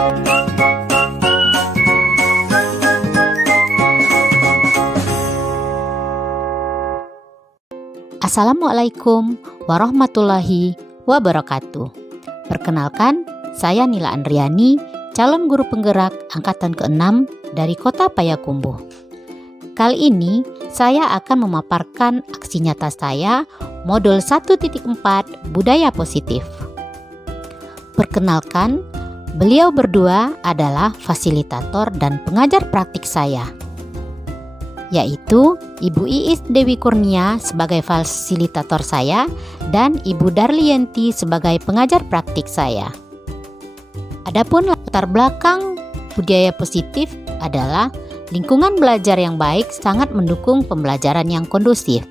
Assalamualaikum warahmatullahi wabarakatuh. Perkenalkan, saya Nila Andriani, calon guru penggerak angkatan ke-6 dari Kota Payakumbuh. Kali ini saya akan memaparkan aksi nyata saya modul 1.4 Budaya Positif. Perkenalkan, beliau berdua adalah fasilitator dan pengajar praktik saya, yaitu Ibu Iis Dewi Kurnia sebagai fasilitator saya dan Ibu Darlianti sebagai pengajar praktik saya. Adapun latar belakang budaya positif adalah lingkungan belajar yang baik sangat mendukung pembelajaran yang kondusif,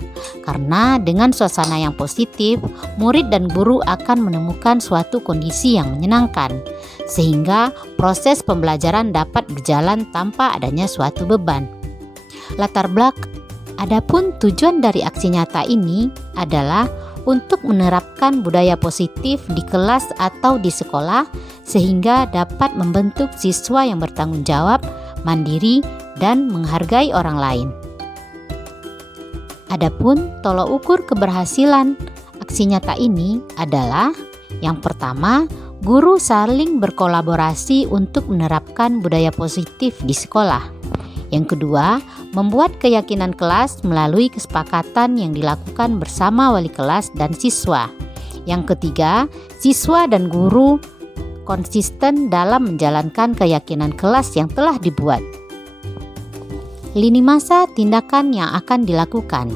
karena dengan suasana yang positif, murid dan guru akan menemukan suatu kondisi yang menyenangkan, sehingga proses pembelajaran dapat berjalan tanpa adanya suatu beban. Adapun tujuan dari aksi nyata ini adalah untuk menerapkan budaya positif di kelas atau di sekolah sehingga dapat membentuk siswa yang bertanggung jawab, mandiri, dan menghargai orang lain. Adapun tolok ukur keberhasilan aksi nyata ini adalah yang pertama, guru saling berkolaborasi untuk menerapkan budaya positif di sekolah. Yang kedua, membuat keyakinan kelas melalui kesepakatan yang dilakukan bersama wali kelas dan siswa. Yang ketiga, siswa dan guru konsisten dalam menjalankan keyakinan kelas yang telah dibuat. Lini masa tindakan yang akan dilakukan.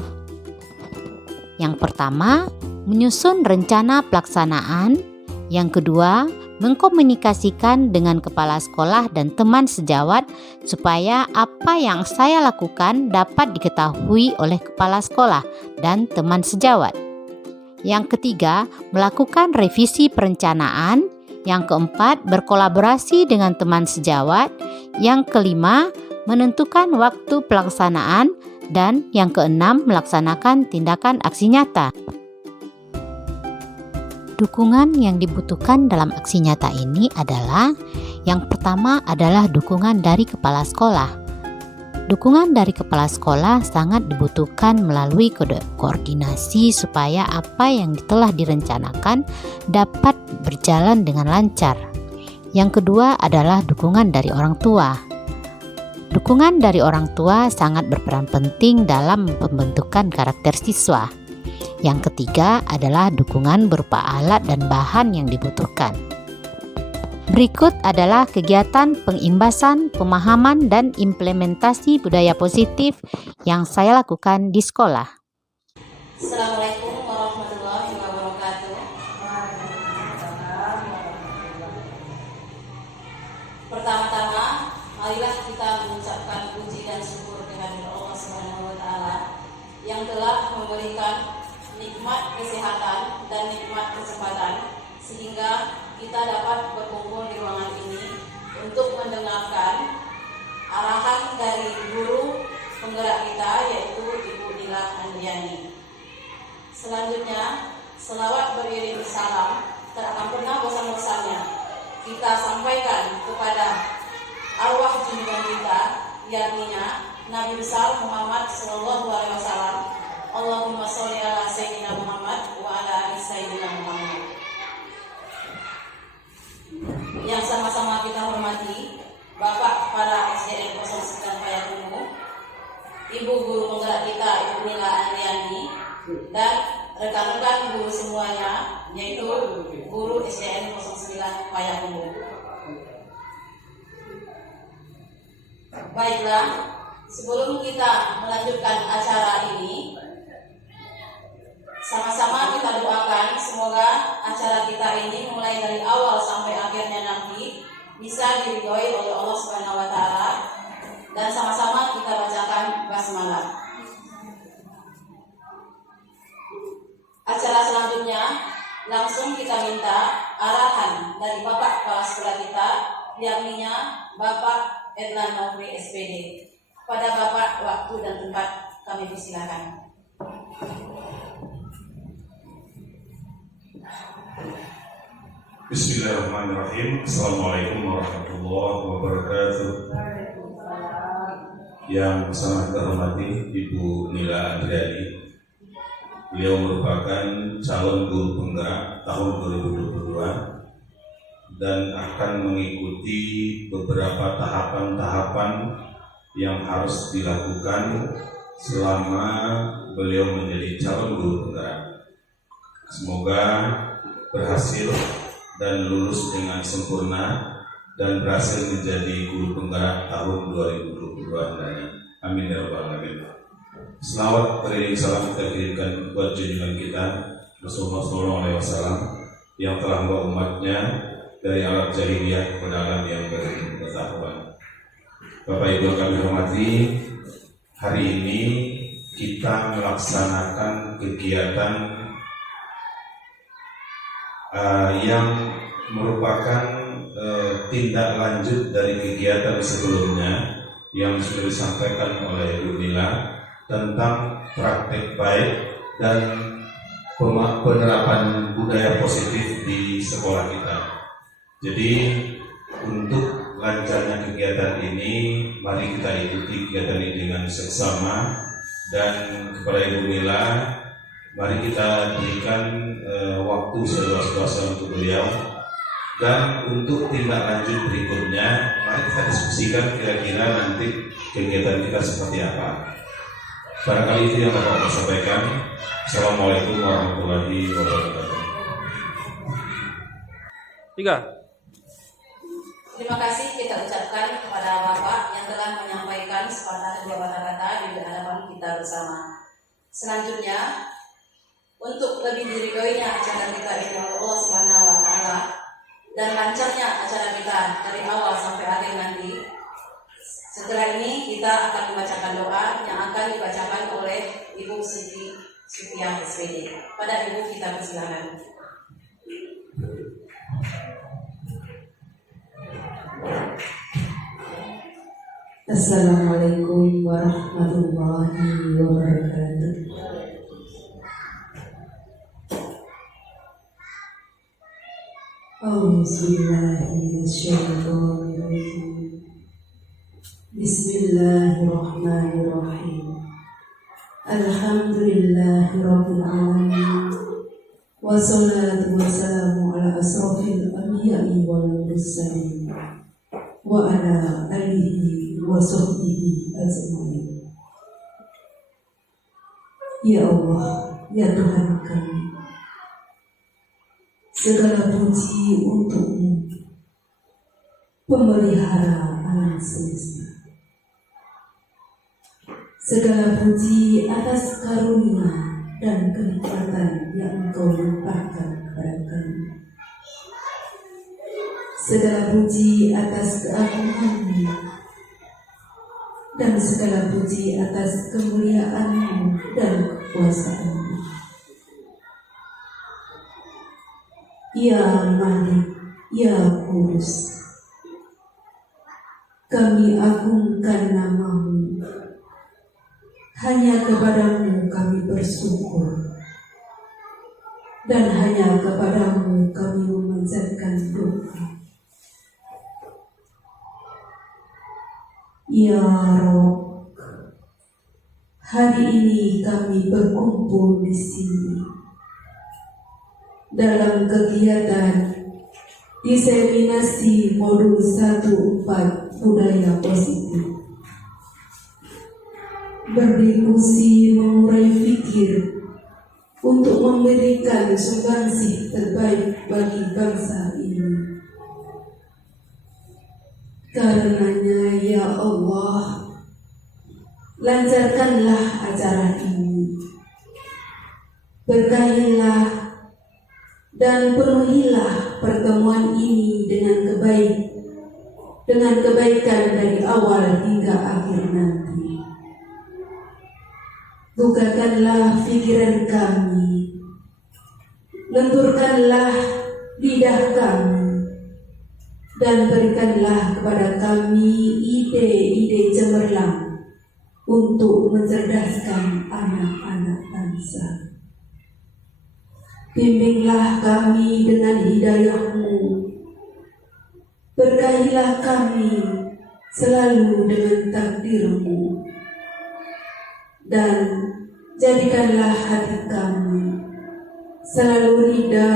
Yang pertama, menyusun rencana pelaksanaan. Yang kedua, mengkomunikasikan dengan kepala sekolah dan teman sejawat supaya apa yang saya lakukan dapat diketahui oleh kepala sekolah dan teman sejawat. Yang ketiga, melakukan revisi perencanaan. Yang keempat, berkolaborasi dengan teman sejawat. Yang kelima, menentukan waktu pelaksanaan. Dan yang keenam, melaksanakan tindakan aksi nyata. Dukungan yang dibutuhkan dalam aksi nyata ini adalah yang pertama adalah dukungan dari kepala sekolah. Dukungan dari kepala sekolah sangat dibutuhkan melalui koordinasi supaya apa yang telah direncanakan dapat berjalan dengan lancar. Yang kedua adalah dukungan dari orang tua. Dukungan dari orang tua sangat berperan penting dalam pembentukan karakter siswa. Yang ketiga adalah dukungan berupa alat dan bahan yang dibutuhkan. Berikut adalah kegiatan pengimbasan, pemahaman, dan implementasi budaya positif yang saya lakukan di sekolah. Assalamualaikum warahmatullahi wabarakatuh. Pertama-tama, marilah kita mengucapkan puji dan syukur kehadirat Allah Subhanahu wa Ta'ala yang telah memberikan nikmat kesehatan dan nikmat kesempatan sehingga kita dapat berkumpul di ruangan ini untuk mendengarkan arahan dari guru penggerak kita, yaitu Ibu Nila Andriani. Selanjutnya, selawat beriring salam tak akan pernah bosan-bosannya kita sampaikan kepada arwah junjungan kita, yakninya Nabi besar Muhammad SAW. Allahumma sholli ala Sayyidina Muhammad wa ala ali Sayyidina Muhammad. Yang sama-sama kita hormati Bapak Kepala SDN 09 Payakumbuh, Ibu Guru Penggerak kita Ibu Nila Andriani, dan rekan-rekan guru semuanya, yaitu Guru SDN 09 Payakumbuh. Baiklah, sebelum kita melanjutkan acara ini, sama-sama kita doakan semoga acara kita ini mulai dari awal sampai akhirnya nanti bisa diridhoi oleh Allah Subhanahu wa Ta'ala, dan sama-sama kita bacakan basmalah. Acara selanjutnya langsung kita minta arahan dari Bapak Kepala Sekolah kita, yakninya Bapak Edlan Nofri SPD. Pada Bapak, waktu dan tempat kami persilakan. Bismillahirrahmanirrahim. Assalamualaikum warahmatullahi wabarakatuh. Yang sangat terhormati Ibu Nila Andriani, beliau merupakan calon guru penggerak tahun 2022 dan akan mengikuti beberapa tahapan-tahapan yang harus dilakukan selama beliau menjadi calon guru penggerak. Semoga berhasil dan lulus dengan sempurna dan berhasil menjadi guru penggerak tahun 2022 nanti. Amin ya rabbal alamin. Selawat beriring salam kita kirimkan buat junjungan kita Rasulullah SAW yang telah membawa umatnya dari alam jahiliyah kepada alam yang berpengetahuan. Bapak Ibu kami hormati, hari ini kita melaksanakan kegiatan yang merupakan tindak lanjut dari kegiatan sebelumnya yang sudah disampaikan oleh Ibu Nila tentang praktek baik dan penerapan budaya positif di sekolah kita. Jadi untuk lancarnya kegiatan ini, mari kita ikuti kegiatan ini dengan seksama, dan kepada Ibu Nila mari kita berikan waktu seluas-luasnya untuk beliau, dan untuk tindak lanjut berikutnya mari kita diskusikan kira-kira nanti kegiatan kita seperti apa. Barangkali itu yang dapat saya sampaikan. Assalamualaikum warahmatullahi wabarakatuh. 3. Terima kasih kita ucapkan kepada Bapak yang telah menyampaikan sepatah dua kata-kata di hadapan kita bersama. Selanjutnya, untuk lebih diridhoinya acara kita ini oleh Allah Subhanahu wa taala dan lancarnya acara kita dari awal sampai akhir nanti. Setelah ini kita akan membacakan doa yang akan dibacakan oleh Ibu Siti Supiah SPD. Pada Ibu kita persilakan. Assalamualaikum warahmatullahi wabarakatuh. Auzubillahiminasyaitonirrajim. Bismillahirrahmanirrahim. Alhamdulillahirabbil alamin. Wassalatu wassalamu ala asrofil anbiya'i wal mursalin wa ala alihi wa sahbihi ajmain. Ya Allah, ya Tuhan kami, segala puji untuk-Mu, pemelihara alam semesta. Segala puji atas karunia dan kenikmatan yang Engkau limpahkan kepada kami. Segala puji atas keagungan-Mu dan segala puji atas kemuliaan-Mu dan kekuasaan-Mu. Ya Malik, Ya Kudus, kami agungkan nama-Mu. Hanya kepada-Mu kami bersyukur, dan hanya kepada-Mu kami memanjatkan doa. Ya Rabb, hari ini kami berkumpul di sini dalam kegiatan diseminasi modul 1/4 budaya positif, berdiskusi mengurai fikir untuk memberikan sumbangsih terbaik bagi bangsa ini. Karenanya ya Allah, lancarkanlah acara ini, berkahilah dan penuhilah pertemuan ini dengan kebaikan dari awal hingga akhir nanti. Bukakanlah pikiran kami, lenturkanlah lidah kami, dan berikanlah kepada kami ide-ide cemerlang untuk mencerdaskan anak-anak bangsa. Bimbinglah kami dengan hidayah-Mu. Berkahilah kami selalu dengan takdir-Mu. Dan jadikanlah hati kami selalu ridha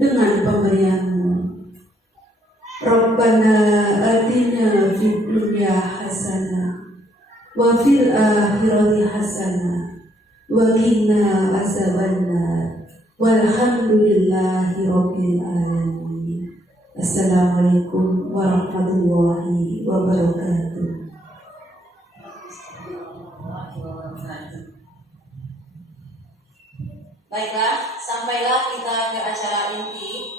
dengan pemberian-Mu. Rabbana atina fid dunya hasanah wa fil akhirati hasanah wa qina azabannar. Walhamdulillahi rabbil alamin. Assalamualaikum warahmatullahi wabarakatuh. Baiklah, sampailah kita ke acara inti,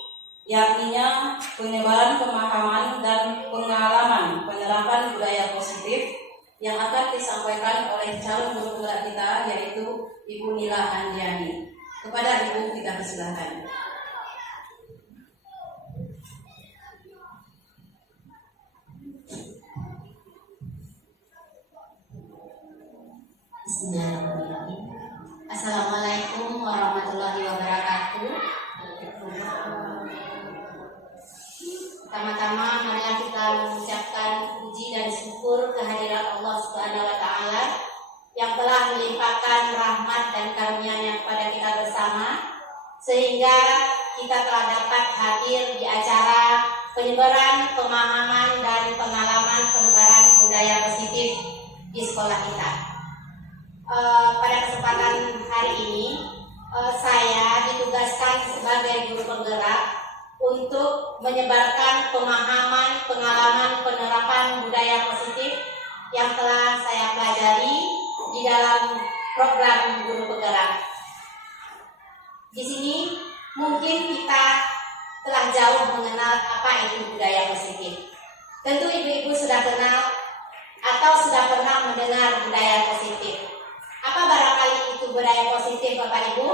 yakninya penyebaran pemahaman dan pengalaman penerapan budaya positif yang akan disampaikan oleh calon guru penggerak kita, yaitu Ibu Nila Andiani. Kepada Ibu kita persilakan. Bismillahirrahmanirrahim. Assalamualaikum warahmatullahi wabarakatuh. Pertama-tama marilah kita mengucapkan puji dan syukur kehadirat Allah Subhanahu wa taala yang telah melimpahkan rahmat dan karunia-Nya kepada kita bersama, sehingga kita telah dapat hadir di acara penyebaran pemahaman dan pengalaman penebaran budaya positif di sekolah kita. Pada kesempatan hari ini, saya ditugaskan sebagai guru penggerak untuk menyebarkan pemahaman, pengalaman penerapan budaya positif yang telah saya pelajari di dalam program guru penggerak. Di sini mungkin kita telah jauh mengenal apa itu budaya positif. Tentu ibu-ibu sudah kenal atau sudah pernah mendengar budaya positif. Apa barangkali itu budaya positif, Bapak Ibu?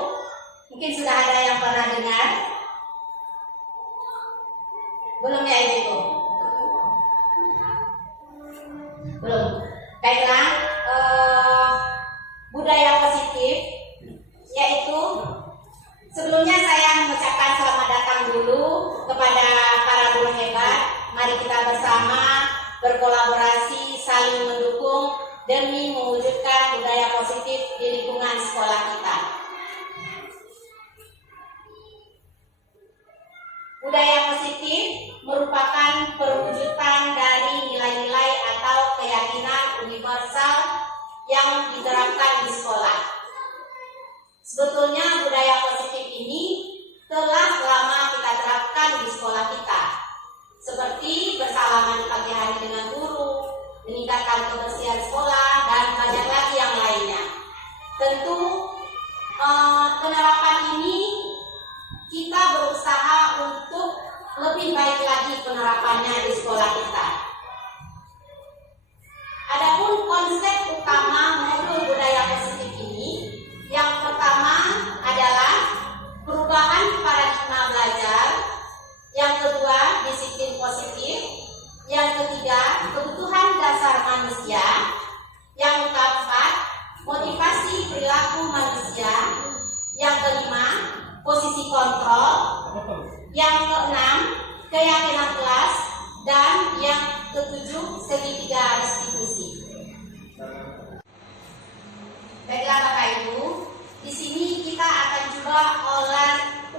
Mungkin sudah ada yang pernah dengar? Belum ya ibu-ibu? Belum. Baiklah, budaya positif yaitu, sebelumnya saya mengucapkan selamat datang dulu kepada para guru hebat. Mari kita bersama berkolaborasi, saling mendukung demi mewujudkan budaya positif di lingkungan sekolah kita. Budaya positif merupakan perwujudan dari nilai-nilai atau keyakinan universal yang diterapkan di sekolah. Sebetulnya budaya positif ini telah lama kita terapkan di sekolah kita, seperti bersalaman di pagi hari dengan guru, meningkatkan kebersihan sekolah, dan banyak lagi yang lainnya. Tentu penerapan ini kita berusaha untuk lebih baik lagi penerapannya di sekolah kita. Adapun konsep utama modul budaya positif ini, yang pertama adalah perubahan paradigma belajar, yang kedua disiplin positif, yang ketiga kebutuhan dasar manusia, yang keempat motivasi perilaku manusia, yang kelima posisi kontrol, yang keenam keyakinan kelas, dan yang ketujuh segitiga restitusi. Baiklah Bapak Ibu, di sini kita akan coba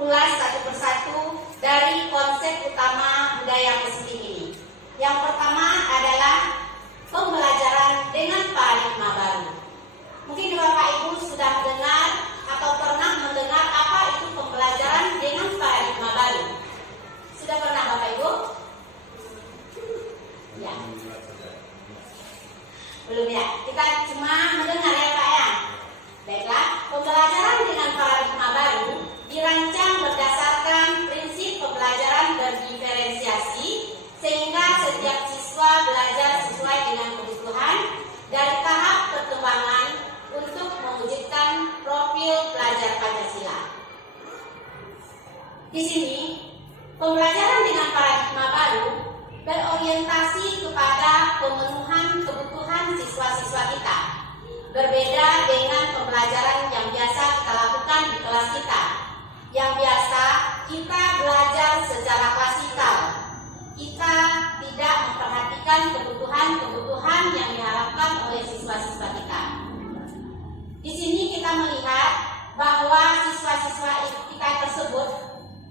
ulas satu persatu dari konsep utama budaya positif ini. Yang pertama adalah pembelajaran dengan paradigma baru. Mungkin Bapak Ibu sudah mendengar atau pernah mendengar apa itu pembelajaran dengan paradigma baru. Sudah pernah Bapak Ibu? Ya. Belum ya? Kita cuma mendengar ya Pak ya. Baiklah, pembelajaran dengan paradigma baru dirancang berdasarkan prinsip pembelajaran berdiferensiasi, sehingga setiap siswa belajar sesuai dengan kebutuhan dari tahap perkembangan untuk mewujudkan profil pelajar Pancasila. Di sini, pembelajaran dengan paradigma baru berorientasi kepada pemenuhan kebutuhan siswa-siswa kita, berbeda dengan pembelajaran yang biasa kita lakukan di kelas kita, yang biasa kita belajar secara klasikal. Kita tidak memperhatikan kebutuhan-kebutuhan yang diharapkan oleh siswa-siswa kita. Di sini kita melihat bahwa siswa-siswa kita tersebut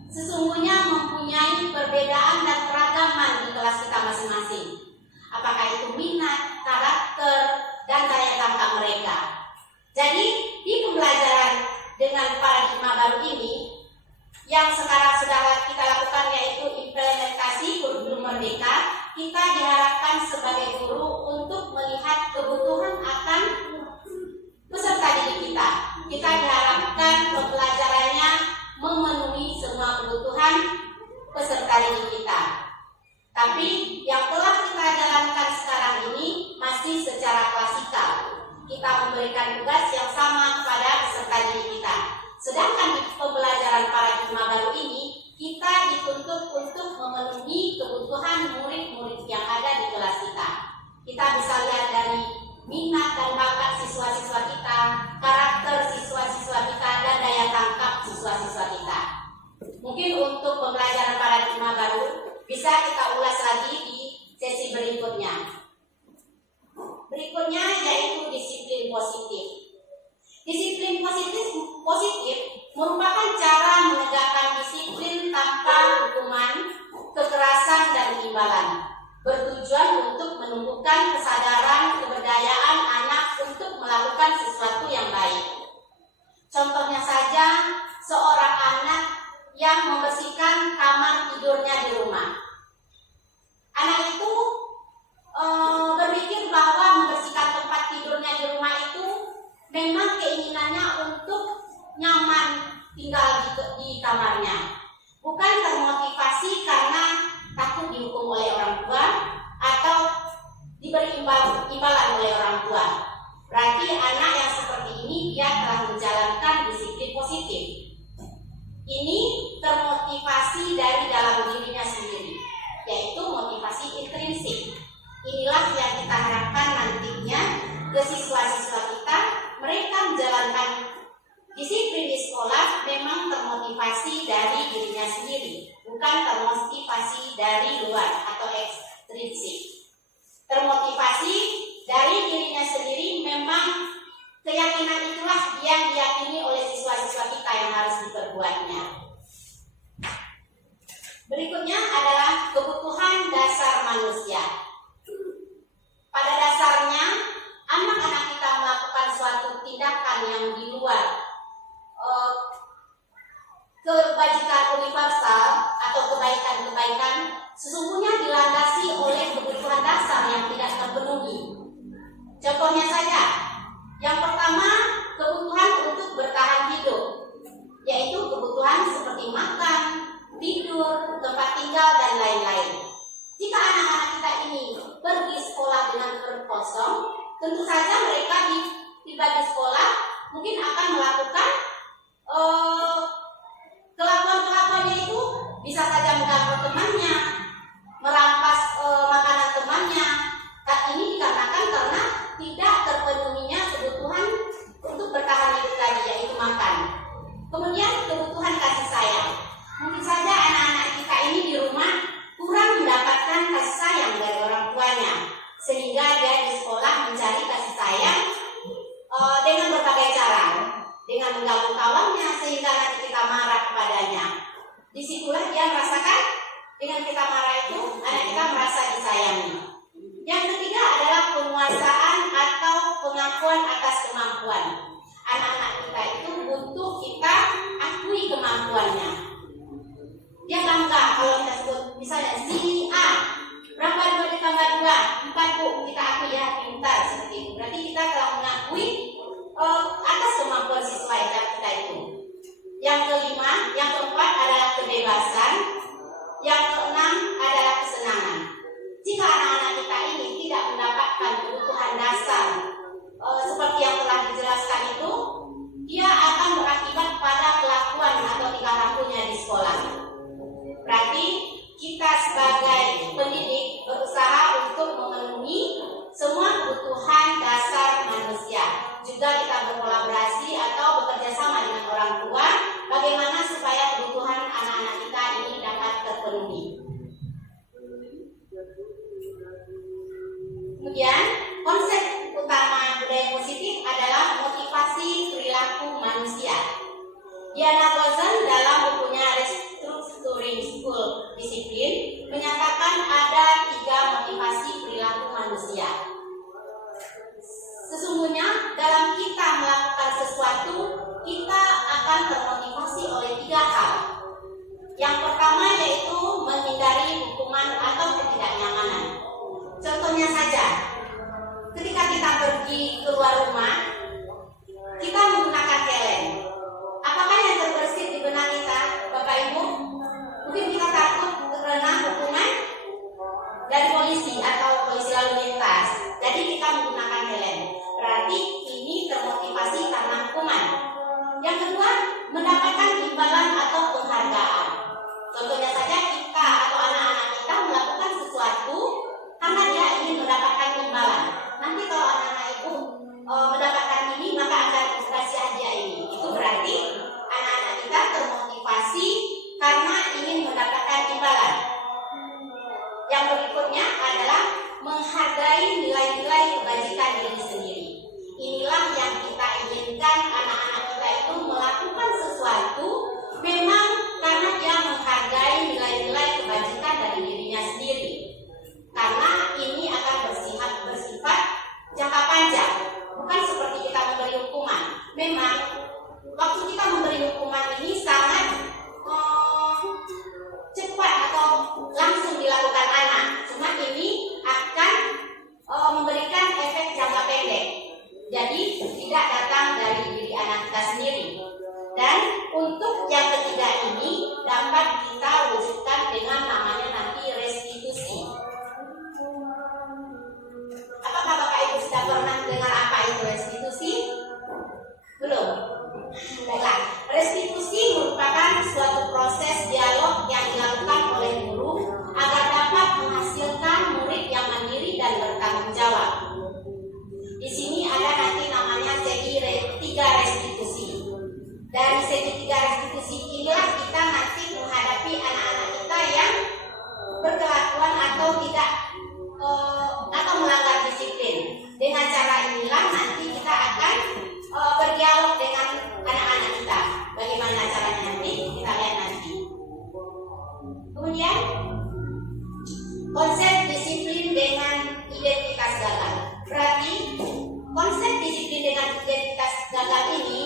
sesungguhnya mempunyai perbedaan dan keragaman di kelas kita masing-masing. Apakah itu minat, karakter, dan daya tangkap mereka. Jadi di pembelajaran dengan paradigma baru ini yang sekarang sudah kita lakukan, yaitu implementasi kurikulum merdeka, kita diharapkan sebagai guru untuk melihat kebutuhan akan peserta didik kita. Kita diharapkan pembelajarannya memenuhi semua kebutuhan peserta didik kita. Tapi yang telah kita jalankan sekarang ini masih secara klasikal. Kita memberikan tugas yang sama kepada peserta didik kita. Sedangkan di pembelajaran paradigma baru ini, kita dituntut untuk memenuhi kebutuhan murid-murid yang ada di kelas kita. Kita bisa lihat dari minat dan bakat siswa-siswa kita, karakter siswa-siswa kita, dan daya tangkap siswa-siswa kita. Mungkin untuk pembelajaran paradigma baru bisa kita ulas lagi di sesi berikutnya. Berikutnya yaitu disiplin positif. Disiplin positif merupakan cara menegakkan disiplin tanpa hukuman, kekerasan, dan imbalan, bertujuan untuk menumbuhkan kesadaran keberdayaan anak untuk melakukan sesuatu yang baik. Contohnya saja, seorang anak yang membersihkan kamar tidurnya di rumah. Anak itu berpikir bahwa membersihkan tempat tidurnya di rumah itu memang keinginannya untuk nyaman tinggal di kamarnya, bukan termotivasi karena takut dihukum oleh orang tua atau diberi imbalan oleh orang tua. Berarti anak yang seperti ini dia telah menjalankan disiplin positif. Ini termotivasi dari dalam dirinya sendiri, yaitu motivasi intrinsik. Inilah yang kita harapkan nantinya ke siswa-siswa kita. Mereka menjalankan disiplin di sekolah memang termotivasi dari dirinya sendiri, bukan termotivasi dari luar atau ekstrinsik. Termotivasi dari dirinya sendiri, memang keyakinan itulah yang diyakini oleh siswa-siswa kita yang harus diperbuatnya. Berikutnya adalah kebutuhan dasar manusia. Pada dasarnya, anak-anak kita melakukan suatu tindakan yang di luar kebajikan universal atau kebaikan-kebaikan, sesungguhnya dilandasi oleh kebutuhan dasar yang tidak terpenuhi. Contohnya saja, yang pertama, kebutuhan untuk bertahan hidup, yaitu kebutuhan seperti makan, tidur, tempat tinggal, dan lain-lain. Jika anak-anak kita ini pergi sekolah dengan perut kosong, tentu saja mereka tiba di sekolah mungkin akan melakukan kelakuan-kelakuannya itu bisa saja mengganggu temannya, merampas makanan temannya. Ini dikarenakan karena tidak terpenuhinya kebutuhan untuk bertahan hidup tadi, yaitu makan. Kemudian kebutuhan kasih sayang. Mungkin saja anak-anak kita ini di rumah kurang mendapatkan kasih sayang dari orang tuanya, sehingga dia di sekolah mencari kasih sayang dengan berbagai cara, dengan mengganggu kawannya sehingga nanti kita marah kepadanya. Disitulah dia merasakan dengan kita marah itu anak kita merasa disayangi. Yang ketiga adalah penguasaan atau pengakuan atas kemampuan. Anak-anak kita itu butuh kita akui kemampuannya. Dia bangga kalau kita sebut misalnya si A, berapa 2 ditambah 2? 4 Bu, kita akui ya pintar seperti itu. Berarti kita telah mengakui atas kemampuan siswa kita itu. Yang kelima, yang keempat adalah kebebasan. Yang keenam adalah keluar rumah, kita menggunakan helm. Apakah yang terbersit di benak kita, Bapak Ibu? Mungkin kita takut karena hukuman dari polisi atau polisi lalu lintas. Jadi kita menggunakan helm. Berarti ini termotivasi karena hukuman. Yang kedua, mendapatkan imbalan atau penghargaan. Contohnya saja kita atau anak-anak kita melakukan sesuatu karena dia ingin mendapatkan imbalan. Nanti kalau anak-anak ibu mendapatkan ini, maka akan dikasih hadiah ini. Itu berarti anak-anak kita termotivasi karena ingin mendapatkan imbalan. Yang berikutnya adalah menghargai nilai-nilai kebajikan diri sendiri. Inilah yang kita inginkan anak-anak kita itu melakukan sesuatu memang karena dia menghargai nilai-nilai kebajikan dari dirinya sendiri. Karena ini akan bersifat jangka panjang, bukan seperti kita memberi hukuman. Memang waktu kita memberi hukuman ini sangat cepat atau langsung dilakukan anak. Cuma ini akan memberikan efek jangka pendek. Jadi tidak datang dari diri anak kita sendiri. Dan untuk yang ketiga ini dapat kita wujudkan dengan namanya nanti restitusi. Apakah Bapak Ibu sudah pernah dengar apa itu restitusi? Belum? Baiklah, restitusi merupakan suatu proses dialog yang dilakukan oleh guru agar dapat menghasilkan murid yang mandiri dan bertanggung jawab. Di sini ada nanti namanya segi 3 restitusi. Dari segi 3 restitusi inilah kita nanti menghadapi anak-anak kita yang berkelakuan atau tidak atau melanggar disiplin. Dengan cara inilah nanti kita akan berdialog dengan anak-anak kita. Bagaimana caranya nanti? Kita lihat nanti. Kemudian konsep disiplin dengan identitas gagal. Berarti konsep disiplin dengan identitas gagal ini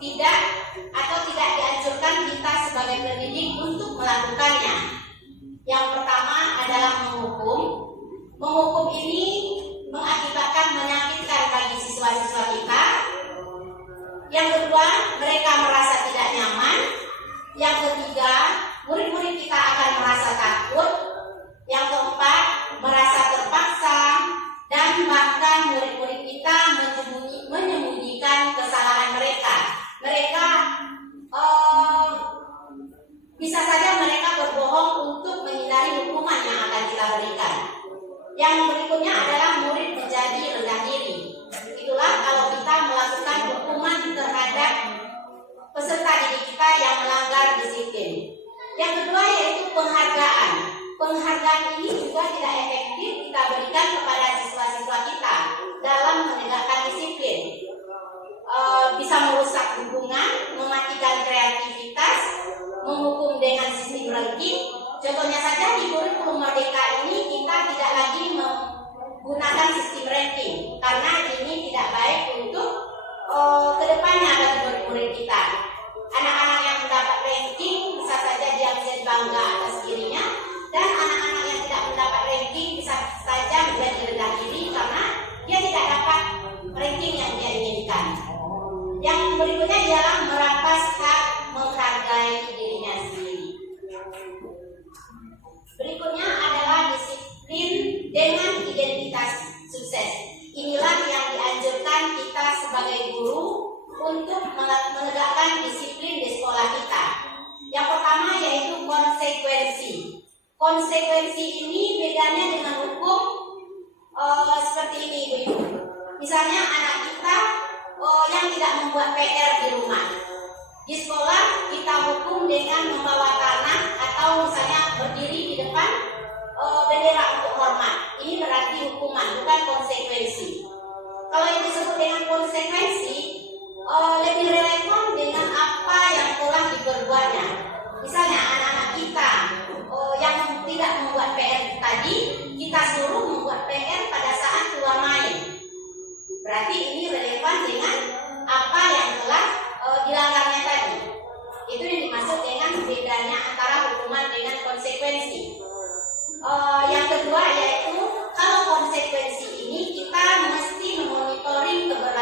tidak dianjurkan kita sebagai pendidik untuk melakukannya. Yang pertama adalah menghukum. Menghukum ini mengakibatkan menyakitkan bagi siswa-siswa kita. Yang kedua, mereka merasa tidak nyaman. Yang ketiga, murid-murid kita akan merasa takut. Yang keempat, merasa terpaksa. Dan bahkan murid-murid kita menyembunyikan kesalahan mereka. Mereka bisa saja mereka berbohong untuk menghindari hukuman yang akan kita berikan. Yang berikutnya adalah murid menjadi rendah diri. Itulah kalau kita melakukan hukuman terhadap peserta didik kita yang melanggar disiplin. Yang kedua yaitu penghargaan. Penghargaan ini juga tidak efektif kita berikan kepada siswa-siswa kita dalam menegakkan disiplin. Bisa merusak hubungan, mematikan kreativitas, menghukum dengan sistem ranking. Contohnya saja di kurikulum Merdeka ini kita tidak lagi menggunakan sistem ranking karena ini tidak baik untuk kedepannya bagi murid-murid kita. Anak-anak yang mendapat ranking bisa saja dia menjadi bangga atas dirinya, dan anak-anak yang tidak mendapat ranking bisa saja menjadi rendah diri karena dia tidak dapat ranking yang dia inginkan. Yang berikutnya ialah merampas hak menghargai dirinya sendiri. Berikutnya adalah disiplin dengan identitas sukses. Inilah yang dianjurkan kita sebagai guru untuk menegakkan disiplin di sekolah kita. Yang pertama yaitu konsekuensi. Konsekuensi ini bedanya dengan hukum seperti ini, Ibu-ibu. Misalnya anak kita yang tidak membuat PR di rumah. Di sekolah kita hukum dengan membawa tanah atau misalnya berdiri di depan bendera untuk hormat. Ini berarti hukuman, bukan konsekuensi. Kalau yang disebut dengan konsekuensi lebih relevan dengan apa yang telah diperbuatnya. Misalnya anak-anak kita yang tidak membuat PR tadi, kita suruh membuat PR pada saat keluar main. Berarti ini relevan dengan apa yang telah dilanggarnya tadi. Itu yang dimaksud dengan bedanya antara hukuman dengan konsekuensi. Yang kedua yaitu kalau konsekuensi ini kita mesti memonitoring keberlangsungan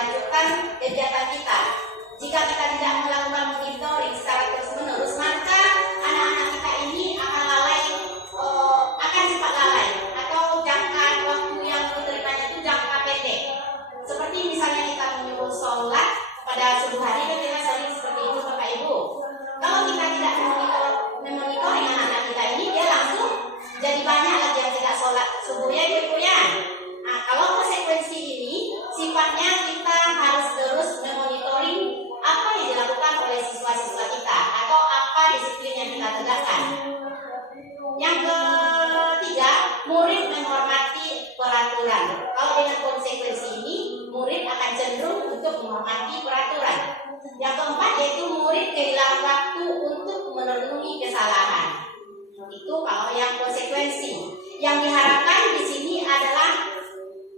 peraturan. Kalau dengan konsekuensi ini, murid akan cenderung untuk menghormati peraturan. Yang keempat yaitu murid kehilangan waktu untuk merenungi kesalahan. Itu kalau yang konsekuensi. Yang diharapkan di sini adalah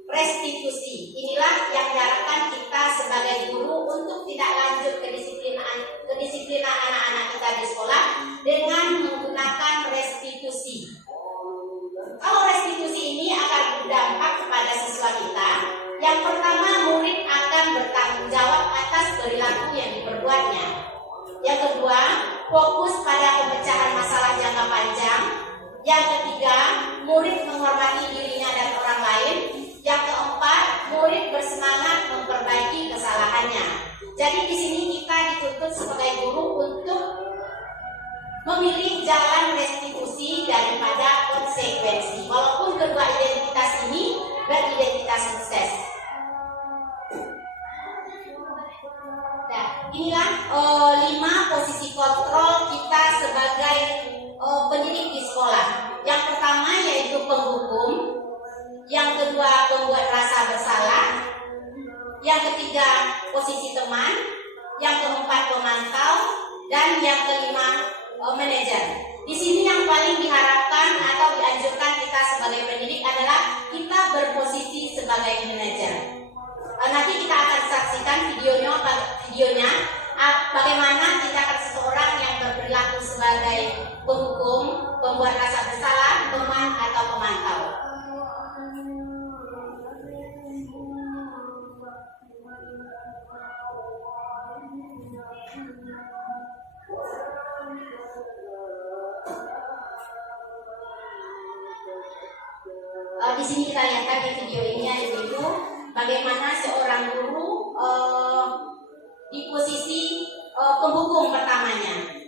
restitusi. Inilah yang diharapkan kita sebagai guru untuk tidak lanjut kedisiplinan anak-anak kita di sekolah dengan menggunakan restitusi. Kalau restitusi ini akan berdampak kepada siswa kita. Yang pertama, murid akan bertanggung jawab atas perilaku yang diperbuatnya. Yang kedua, fokus pada pemecahan masalah jangka panjang. Yang ketiga, murid menghormati dirinya dan orang lain. Yang keempat, murid bersemangat memperbaiki kesalahannya. Jadi di sini kita dituntut sebagai guru untuk memilih jalan restitusi daripada konsekuensi. Walaupun kedua identitas ini beridentitas sukses. Nah, inilah 5 posisi kontrol kita sebagai pendidik di sekolah. Yang pertama yaitu penghukum, yang kedua pembuat rasa bersalah, yang ketiga posisi teman, yang keempat pemantau, dan yang kelima manajer. Di sini yang paling diharapkan atau dianjurkan kita sebagai pendidik adalah kita berposisi sebagai manajer. Nanti kita akan saksikan videonya bagaimana tindakan seseorang yang berperilaku sebagai penghukum, pembuat rasa bersalah, teman atau pemantau. Di sini kita lihat di video ini yaitu bagaimana seorang guru di posisi penghukum pertamanya.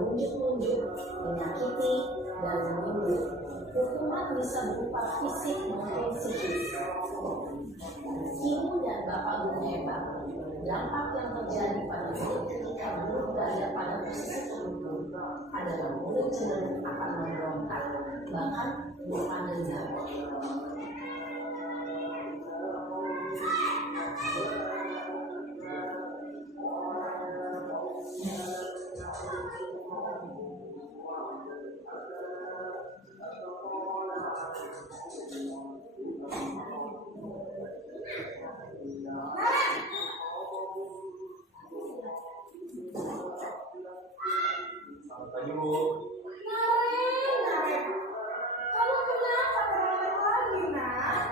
menunjuk-nunjuk, menyakiti, dan menyuruh. Hukuman bisa berupa fisik maupun psikis. Ibu dan bapak guru hebat, dampak yang terjadi pada murid ketika guru berada pada posisi penghukum adalah murid cenderung akan memberontak, bahkan bukan dendam. Selamat pagi, Bu. Naren, kamu kenapa terlambat lagi, nak?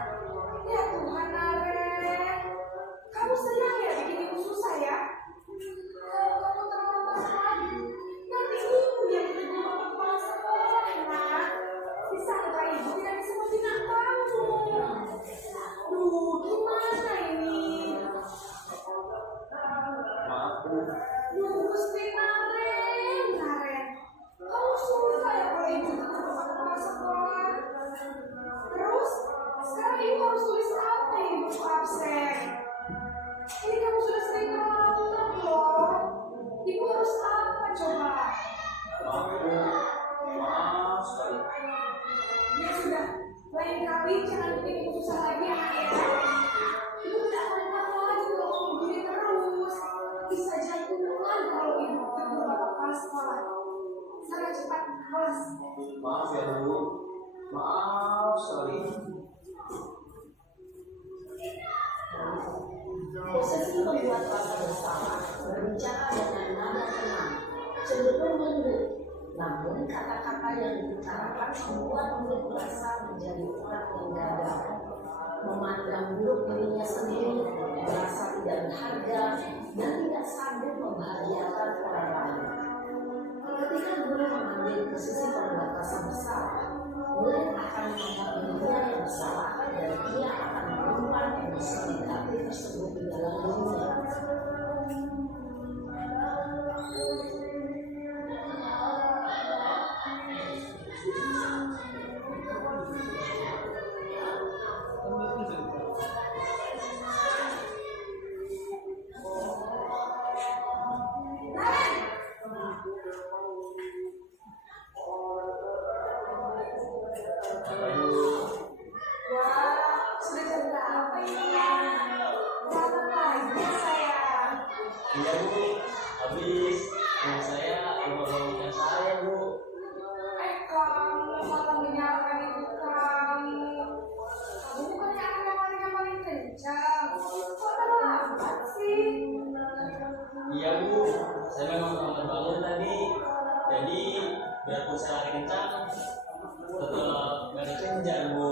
Ya Tuhan, Naren, kamu senang ya bikin ibu susah ya? Kalau kamu terlambat lagi, nanti ibu yang ditegur sama kepala sekolah, nak. Disangka ibu tidak bisa membina kamu. Duh, gimana ini? Maaf, Bu. Duh, Gusti Naren, kamu susah ya kalau ibu ditegur sama kepala sekolah. Terus, sekarang ibu harus tulis apa ibu absen? cenderung lembut. Namun kata-kata yang diutarakan membuat murid merasa menjadi orang yang gagal, memandang buruk dirinya sendiri, merasa tidak berharga, dan tidak sanggup membahagiakan orang lain. Ketika guru mengambil posisi pemberantasan bersalah, murid akan menganggap dirinya yang bersalah dan ia akan menyimpan emosi negatif tersebut di dalam dirinya. Iya Bu, habis teman saya membangunkan saya Bu. Kamu malah menyalahkan ibu kamu. Kamu bukannya anak yang paling kencang. Kok terlambat sih? Iya Bu, saya memang terlambat bangun tadi. Jadi biarpun saya lari kencang, tetap gak dikejar Bu.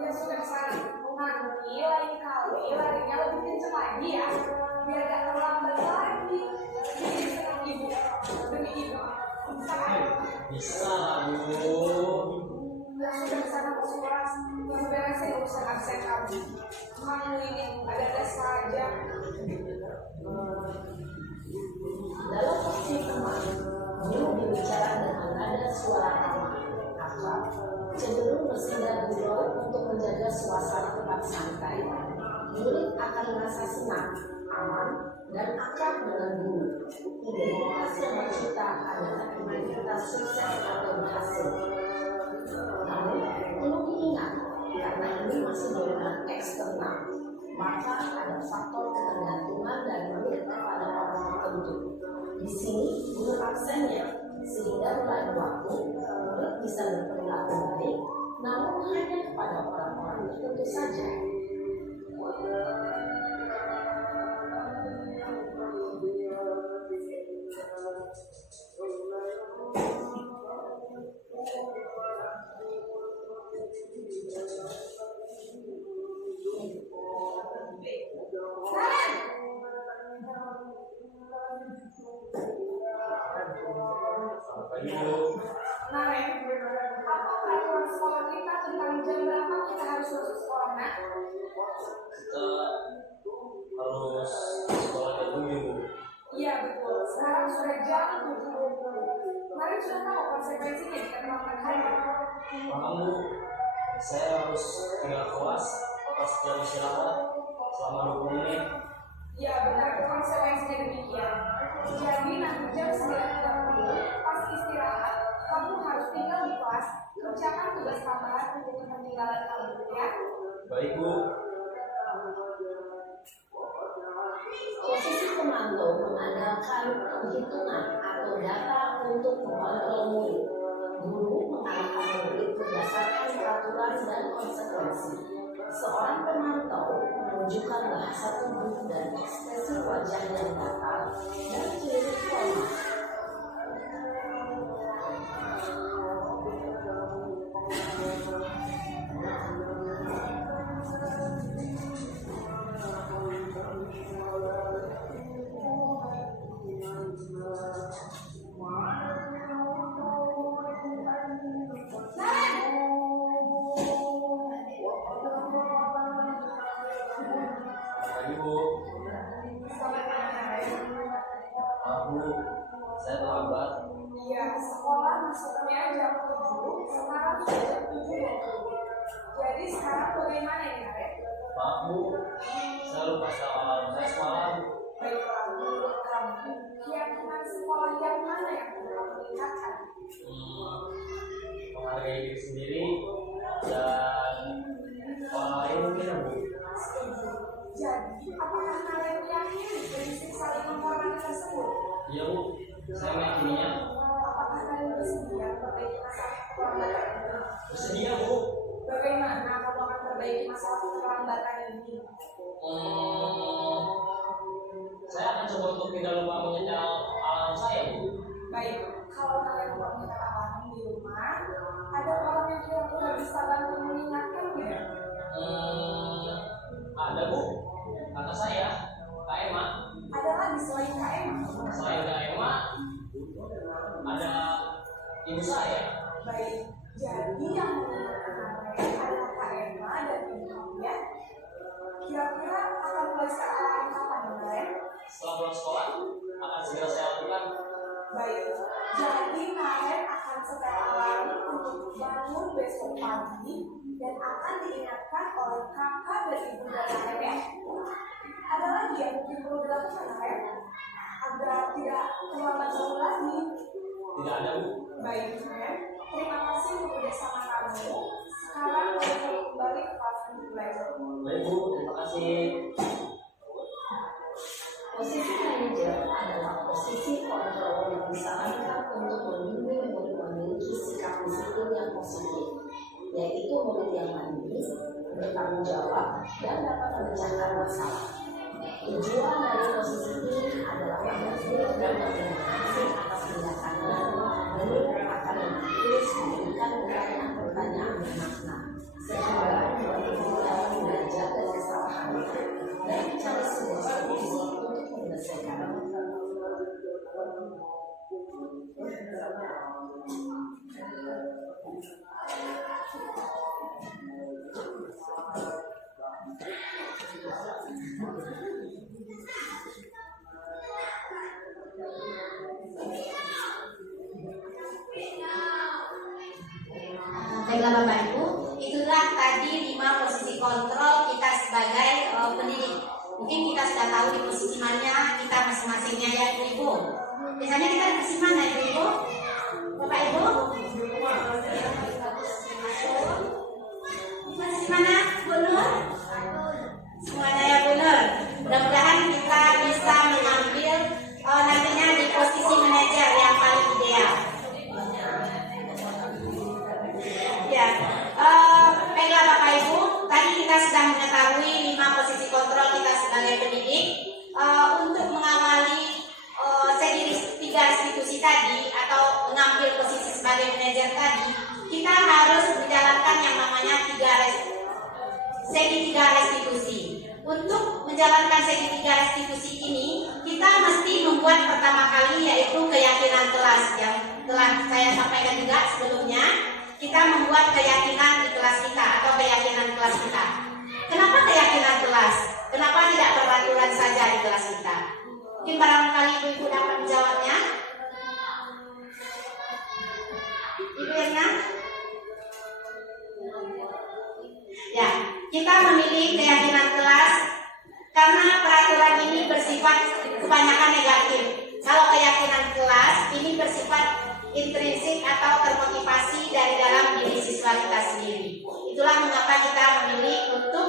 Ya sudah sana. Nanti lain kali larinya lebih kencang lagi ya. Biar gak terlambat lagi. Jadi senang ibu. Demi ibu. Bisa kan? Bisa lah Bu. Ya sudah sana masuk kelas. Yang beresin urusan absen kamu. Kamu ini ada saja. Dalam posisi kemarin, guru berbicara dengan nada suara ramah, akrab, cenderung bersandar gurau untuk menjaga suasana tetap santai. Murid akan merasa senang, aman, dan akrab dengan guru. Identitas yang bercita adalah identitas sukses atau berhasil. Namun, perlu diingat, karena ini masih berulang eksternal, maka ada faktor ketergantungan dan murid kepada orang tertentu. Di sini guru absennya, sehingga lain waktu murid bisa berperilaku baik, namun hanya kepada orang-orang tertentu saja. Ayo, Naren, apa peraturan sekolah kita tentang jam berapa kita harus masuk sekolah, Nak? kita harus sekolah jam 7 Bu. Iya betul, sekarang sudah jam 7. Kemarin sudah tahu konsekuensinya jika terlambat hari. Paham Bu, saya harus tinggal kelas pas jam istirahat selama 20 menit. Iya benar, konsekuensinya demikian. Jadi nanti jam 9.30 pas istirahat, kamu harus tinggal di kelas, kerjakan tugas tambahan untuk ketinggalan kamu, ya. Baik Bu. Posisi pemantau mengandalkan penghitungan atau data untuk mengontrol murid. Guru mengarahkan murid berdasarkan peraturan dan konsekuensi. Seorang pemantau menunjukkan bahasa tubuh dan ekspresi wajah yang datar dan ciri formal. Ayo Bu. Maaf Bu, saya terlambat. Iya, sekolah masuknya jam 7, sekarang sudah jam 7.20. Jadi sekarang bagaimana ya, Naren? Maaf Bu, saya lupa setel alarm saya semalam. Baiklah, menurut kamu, keyakinan sekolah yang mana yang perlu kamu tingkatkan? Menghargai diri sendiri dan orang lain mungkin ya Bu. Setuju. Jadi, apakah Naren yakin prinsip saling menghormati tersebut? Iya Bu, saya meyakininya. Apakah Naren bersedia memperbaiki masalah keterlambatan ini? Bersedia Bu. Bagaimana kamu akan memperbaiki masalah keterlambatan ini? Saya akan coba untuk tidak lupa menyetel alarm saya Bu. Baik, kalau kalian punya alami di rumah, ada orang yang kira-kira bisa bantu mengingatkan ya? Ada Bu, kata saya, Kak Emma. Ada lagi selain Kak Emma? Selain Kak Emma, ada ibu saya. Baik, jadi yang mengingatkan mereka adalah Kak Emma dan ibu kamu ya. Kira-kira akan mulai sekarang kapan kalian? Setelah pulang sekolah, akan segera saya lakukan. Baik, jadi kalian akan secara alami untuk bangun besok pagi dan akan diingatkan oleh kakak dan ibu dan kalian ya. Ada lagi yang mungkin perlu dilakukan kalian agar tidak terlambat jauh lagi? Tidak ada Bu. Baik, kalian. Terima kasih untuk kerjasama kamu. Sekarang boleh kembali ke kelas belajar. Baik Bu, terima kasih. Posisi manajer adalah posisi kontrol yang disarankan untuk membimbing murid memiliki sikap disiplin yang positif, yaitu murid yang mandiri, bertanggung jawab, dan dapat memecahkan masalah. Tujuan dari posisi ini adalah menegur dan berkomunikasi atas tindakannya, murid akan menulis memberikan pertanyaan bermakna, sehingga murid dapat belajar dari kesalahannya dan mencari sebuah solusi untuk menyelesaikan. Baiklah Bapak Ibu, itulah tadi 5 posisi kontrol kita sebagai pendidik. Mungkin kita sudah tahu di posisi mana kita masing-masingnya ya Ibu-Ibu. Biasanya kita di posisi mana Ibu-Ibu? Bapak Ibu? Posisi mana? Bu Nur? Semuanya ya Bu Nur. Mudah-mudahan kita bisa mengambil nantinya di posisi manajer yang paling ideal. Ya, baiklah Bapak Ibu, tadi kita sudah mengetahui 5 posisi kontrol kita sebagai pendidik. Untuk mengawali segi 3 restitusi tadi atau mengambil posisi sebagai manajer tadi, kita harus menjalankan yang namanya segi 3 restitusi. Untuk menjalankan segi 3 restitusi ini, kita mesti membuat pertama kali yaitu keyakinan kelas yang telah saya sampaikan juga sebelumnya. Kita membuat keyakinan di kelas kita atau keyakinan kelas kita. Kenapa keyakinan kelas? Kenapa tidak peraturan saja di kelas kita? Mungkin barangkali Ibu-Ibu dapat menjawabnya. Ibu Irna? Ya, kita memilih keyakinan kelas karena peraturan ini bersifat kebanyakan negatif. Kalau keyakinan kelas ini bersifat intrinsik atau termotivasi dari dalam diri siswa kita sendiri. Itulah mengapa kita memilih untuk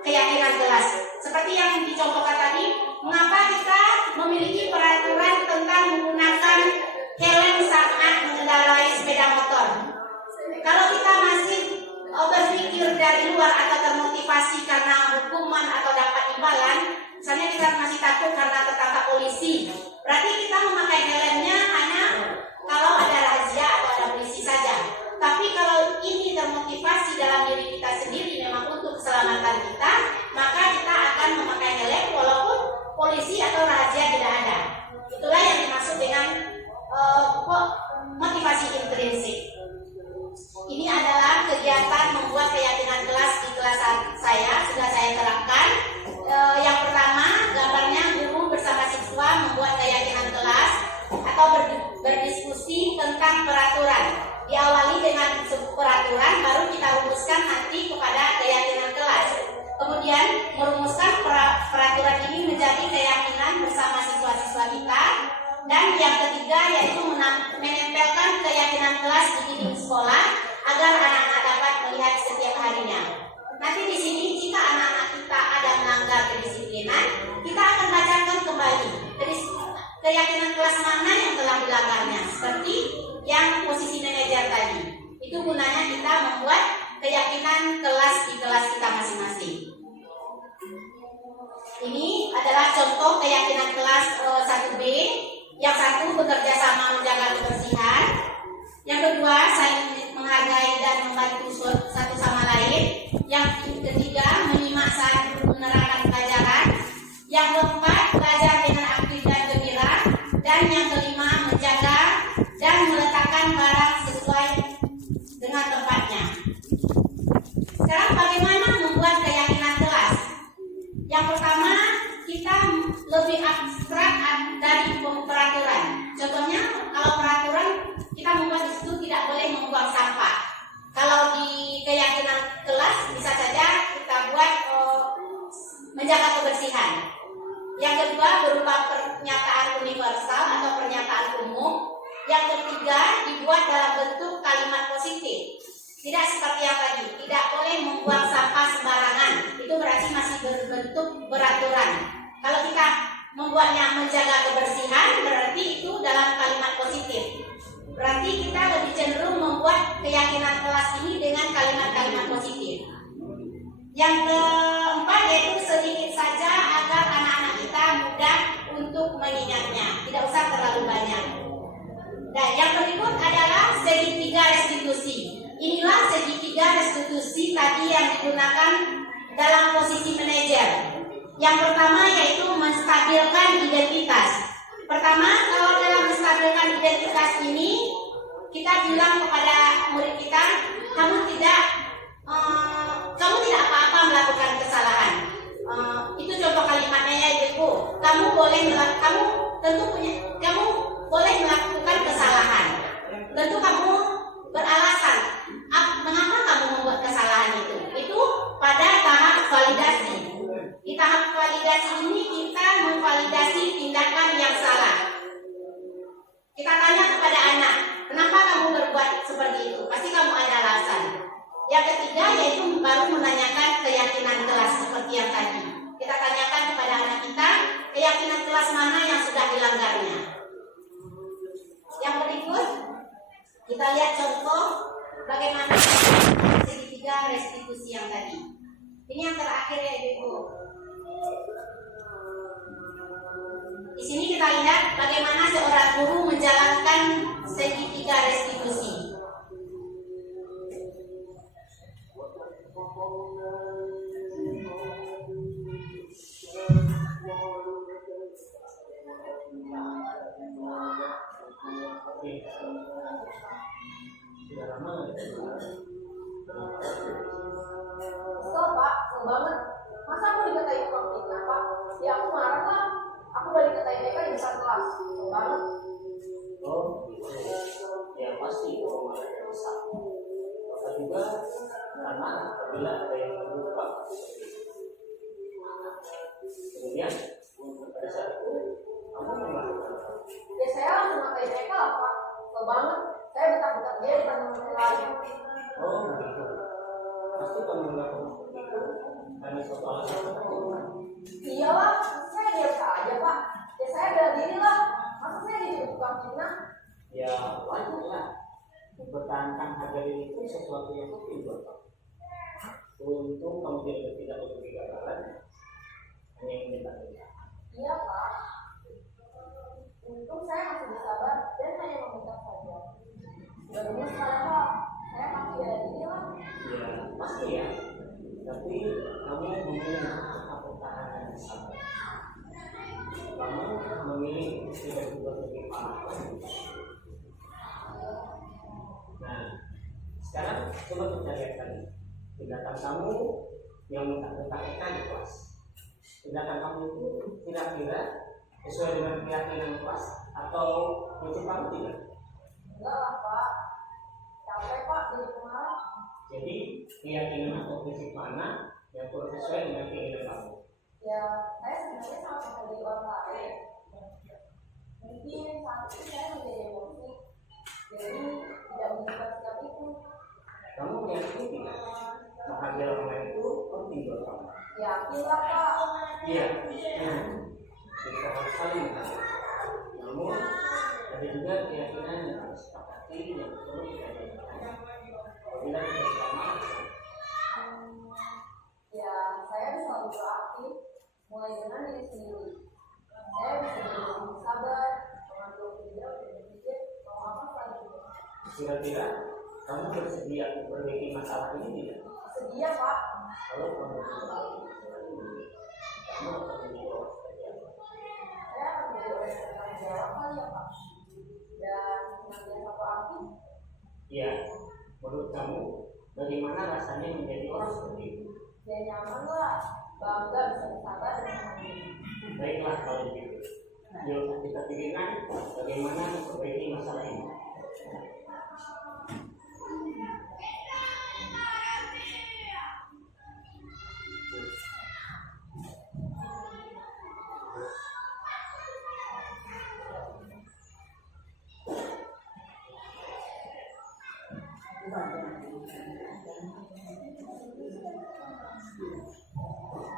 keyakinan kelas. Seperti yang dicontohkan tadi, mengapa kita memiliki peraturan tentang menggunakan helm saat mengendarai sepeda motor. Kalau kita masih berpikir dari luar atau termotivasi karena hukuman atau dapat imbalan, misalnya kita masih takut karena tertangkap polisi, berarti kita memakai helmnya hanya kalau ada razia atau ada polisi saja. Tapi kalau ini termotivasi dalam diri kita sendiri memang untuk keselamatan kita, maka kita akan memakai helm walaupun polisi atau razia tidak ada. Itulah yang dimaksud dengan motivasi intrinsik. Ini adalah kegiatan membuat keyakinan kelas di kelas saya, sudah saya terapkan. Yang pertama, gambarnya guru bersama siswa membuat keyakinan kelas atau berdiskusi tentang peraturan. Diawali dengan peraturan, baru kita rumuskan nanti kepada keyakinan kelas. Kemudian merumuskan peraturan ini menjadi keyakinan bersama siswa-siswa kita. Dan yang ketiga yaitu menempelkan keyakinan kelas di dinding sekolah agar anak-anak dapat melihat setiap harinya. Nanti di sini jika anak-anak kita ada melanggar kedisiplinan, kita akan bacakan kembali keyakinan kelas mana yang telah dilanggarnya, seperti yang posisi manajer tadi. Itu gunanya kita membuat keyakinan kelas di kelas kita masing-masing. Ini adalah contoh keyakinan kelas 1B Yang satu bekerja sama menjaga kebersihan. Yang kedua saling menghargai dan membantu satu sama lain. Yang ketiga menyimak saat menerangkan pelajaran. Yang keempat belajar dengan aktif dan gembira. Dan yang kelima menjaga dan meletakkan barang sesuai dengan tempatnya. Sekarang bagaimana membuat keyakinan kelas? Yang pertama, kita lebih abstrak dari peraturan. Contohnya, kalau peraturan kita membuat di situ tidak boleh membuang sampah. Kalau di keyakinan kelas bisa saja kita buat menjaga kebersihan. Yang kedua berupa pernyataan universal atau pernyataan umum. Yang ketiga dibuat dalam bentuk kalimat positif. Tidak seperti yang tadi, tidak boleh membuang sampah sembarangan. Itu berarti masih berbentuk peraturan. Kalau kita membuatnya menjaga kebersihan, berarti itu dalam kalimat positif. Berarti kita lebih cenderung membuat keyakinan kelas ini dengan kalimat-kalimat positif. Yang keempat yaitu sedikit saja agar anak-anak kita mudah untuk mengingatnya. Tidak usah terlalu banyak. Dan yang berikut adalah segitiga restitusi. Inilah segitiga restitusi tadi yang digunakan dalam posisi manajer. Yang pertama yaitu menstabilkan identitas. Pertama, kalau dalam menstabilkan identitas ini, kita bilang kepada murid kita, kamu tidak apa-apa melakukan kesalahan. Itu contoh kalimatnya ya Ibu. Kamu boleh melakukan kesalahan. Tentu kamu beralasan. Mengapa kamu membuat kesalahan itu? Itu pada tahap validasi. Di tahap validasi ini kita memvalidasi tindakan yang salah. Kita tanya kepada anak, kenapa kamu berbuat seperti itu? Pasti kamu ada alasan. Yang ketiga yaitu baru menanyakan keyakinan kelas seperti yang tadi. Kita tanyakan kepada anak kita, keyakinan kelas mana yang sudah dilanggarnya. Yang berikut, kita lihat contoh bagaimana segitiga restitusi yang tadi. Ini yang terakhir ya Ibu. Di sini kita lihat bagaimana seorang guru menjalankan segitiga restitusi. Kesel Pak, kesel banget. Masa aku dikatain tukang fitnah Pak? Ya aku marah lah. Aku udah dikatain mereka di depan kelas. Kesel banget. Oh, gitu. Ya pasti kalau marahnya besar. Maka juga karena apabila ada yang terluka. Kemudian pada saat itu kamu melakukan apa? Ya saya langsung ngatain mereka lah Pak. Kesel banget. Saya bentak-bentak dia di teman-teman lain. Oh, begitu. Pasti kamu melakukan seperti itu karena suatu alasan tertentu. Iyalah, saya diam saja Pak. Ya saya bela diri lah. Masa saya jadi tukang fitnah? Ya wajar lah. Mempertahankan harga diri itu sesuatu yang penting buat kamu. Untung kamu tidak berkegagalan, hanya ingin minta minta. Iya Pak. Untung saya masih bersabar dan hanya meminta saja. Bagaimana sekarang Pak? Saya pasti bela diri lah. Ya pasti ya. Tapi kamu memilih pertahanan yang sabar. Kamu memilih tidak berbuat lebih parah. Nah, sekarang coba kita lihat tadi tindakan kamu yang mentak-mentak di kelas. Tindakan kamu itu kira-kira sesuai dengan keyakinan kelas atau prinsip kamu tidak? Enggak lah Pak. Capek Pak jadi pemarah. Jadi keyakinan atau prinsip mana yang kurang sesuai dengan keinginan kamu? Ya, saya sebenarnya sangat menghargai orang lain. Mungkin saat itu saya menjadi emosi, jadi tidak menunjukkan sikap itu. Kamu meyakini tidak? Menghargai orang lain itu penting buat kamu. Yakinlah Pak. Iya. Kita harus saling menghargai. Namun ada juga keyakinan yang harus sepakati yang perlu kita jalankan. Apabila kita sama, Ya, saya bisa beraktif mulai dengan diri sendiri. Saya bisa lebih sabar, mengatur Kira-kira kamu bersedia memperbaiki masalah ini tidak? Sedia, Pak. Kalau kamu memperbaiki masalah ini, kamu akan menjadi orang seperti apa? Saya akan menjadi orang yang bertanggung jawab kali ya, Pak. Dan senantiasa proaktif. Iya, menurut kamu bagaimana rasanya menjadi orang seperti itu? Ya nyaman lah. Bangga bisa bersabar dan mandiri. Baiklah kalau begitu. Yuk kita pikirkan bagaimana memperbaiki masalah ini.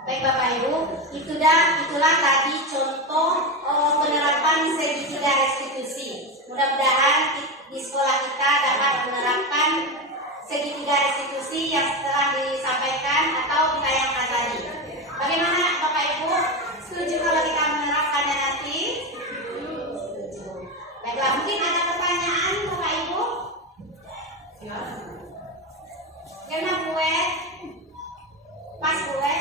Baik Bapak Ibu, itulah tadi contoh penerapan segitiga restitusi. Mudah-mudahan di sekolah kita dapat menerapkan segitiga restitusi yang telah disampaikan atau ditayangkan tadi. Bagaimana Bapak Ibu? Setuju kalau kita menerapkannya nanti? Setuju. Baiklah, mungkin ada pertanyaan Bapak Ibu? Karena gue pas gue.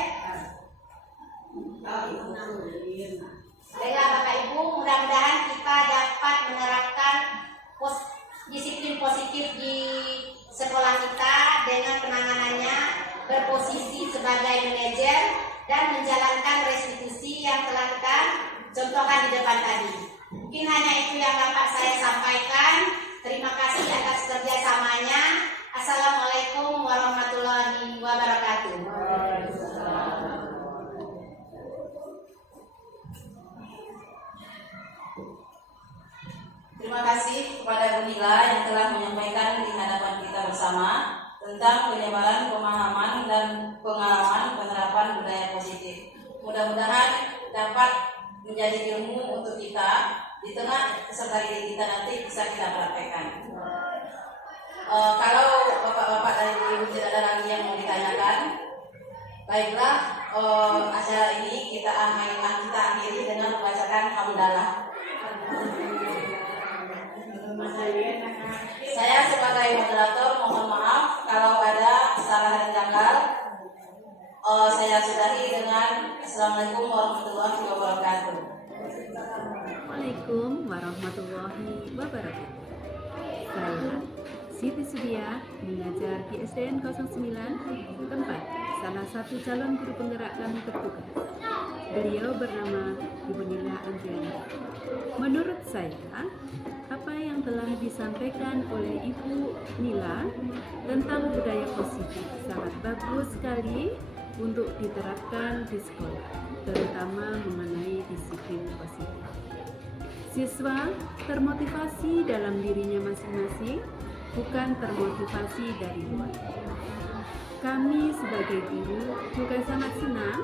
Baiklah Bapak Ibu, mudah-mudahan kita dapat menerapkan disiplin positif di sekolah kita dengan penanganannya berposisi sebagai manajer dan menjalankan restitusi yang telah kita contohkan di depan tadi. Mungkin hanya itu yang dapat saya sampaikan. Terima kasih atas kerjasamanya. Assalamualaikum warahmatullahi wabarakatuh. Terima kasih kepada Bu Nila yang telah menyampaikan di hadapan kita bersama tentang penyebaran pemahaman dan pengalaman penerapan budaya positif. Mudah-mudahan dapat menjadi ilmu untuk kita di tengah peserta didik kita nanti bisa kita praktekkan. Kalau bapak-bapak dan ibu tidak ada lagi yang mau ditanyakan, baiklah acara ini kita akhiri dengan membacakan hamdalah. Saya sebagai moderator mohon maaf kalau ada kesalahan janggal. Saya sudahi dengan Assalamualaikum warahmatullahi wabarakatuh. Assalamualaikum warahmatullahi wabarakatuh. Saya Siti Sudia, mengajar di SDN 09 tempat salah satu calon guru penggerak kami bertugas. Beliau bernama Ibu Nila Andriani. Menurut saya, apa yang telah disampaikan oleh Ibu Nila tentang budaya positif sangat bagus sekali untuk diterapkan di sekolah, terutama mengenai disiplin positif. Siswa termotivasi dalam dirinya masing-masing, bukan termotivasi dari luar. Kami sebagai guru juga sangat senang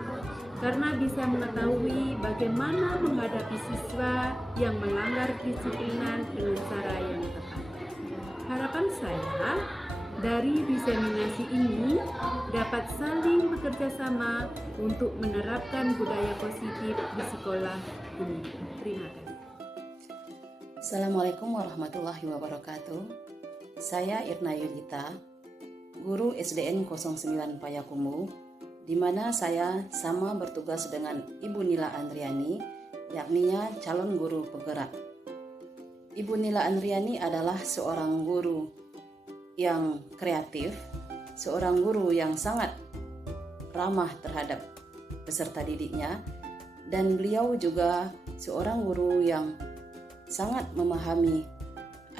karena bisa mengetahui bagaimana menghadapi siswa yang melanggar kedisiplinan dengan cara yang tepat. Harapan saya dari diseminasi ini dapat saling bekerja sama untuk menerapkan budaya positif di sekolah ini. Terima kasih. Assalamualaikum warahmatullahi wabarakatuh. Saya Irna Yudita, guru SDN 09 Payakumbuh, di mana saya sama bertugas dengan Ibu Nila Andriani, yakninya calon guru penggerak. Ibu Nila Andriani adalah seorang guru yang kreatif, seorang guru yang sangat ramah terhadap peserta didiknya, dan beliau juga seorang guru yang sangat memahami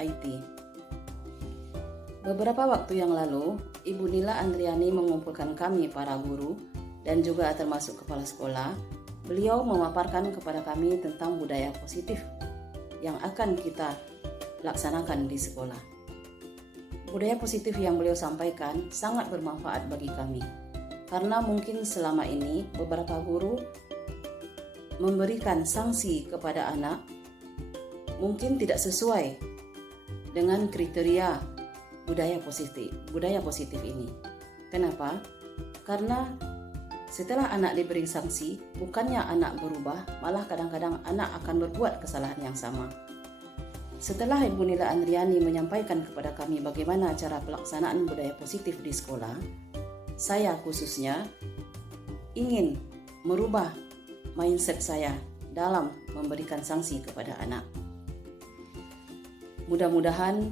IT. Beberapa waktu yang lalu, Ibu Nila Andriani mengumpulkan kami para guru dan juga termasuk kepala sekolah. Beliau memaparkan kepada kami tentang budaya positif yang akan kita laksanakan di sekolah. Budaya positif yang beliau sampaikan sangat bermanfaat bagi kami, karena mungkin selama ini beberapa guru memberikan sanksi kepada anak mungkin tidak sesuai dengan kriteria budaya positif ini. Kenapa? Karena setelah anak diberi sanksi, bukannya anak berubah, malah kadang-kadang anak akan berbuat kesalahan yang sama. Setelah Ibu Nila Andriani menyampaikan kepada kami bagaimana cara pelaksanaan budaya positif di sekolah, saya khususnya ingin merubah mindset saya dalam memberikan sanksi kepada anak. Mudah-mudahan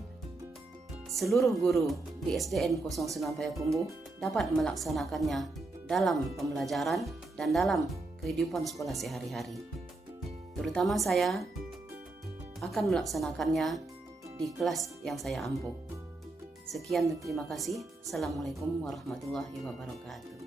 seluruh guru di SDN 09 Payakumbuh dapat melaksanakannya dalam pembelajaran dan dalam kehidupan sekolah sehari-hari. Terutama saya akan melaksanakannya di kelas yang saya ampuh. Sekian dan terima kasih. Assalamualaikum warahmatullahi wabarakatuh.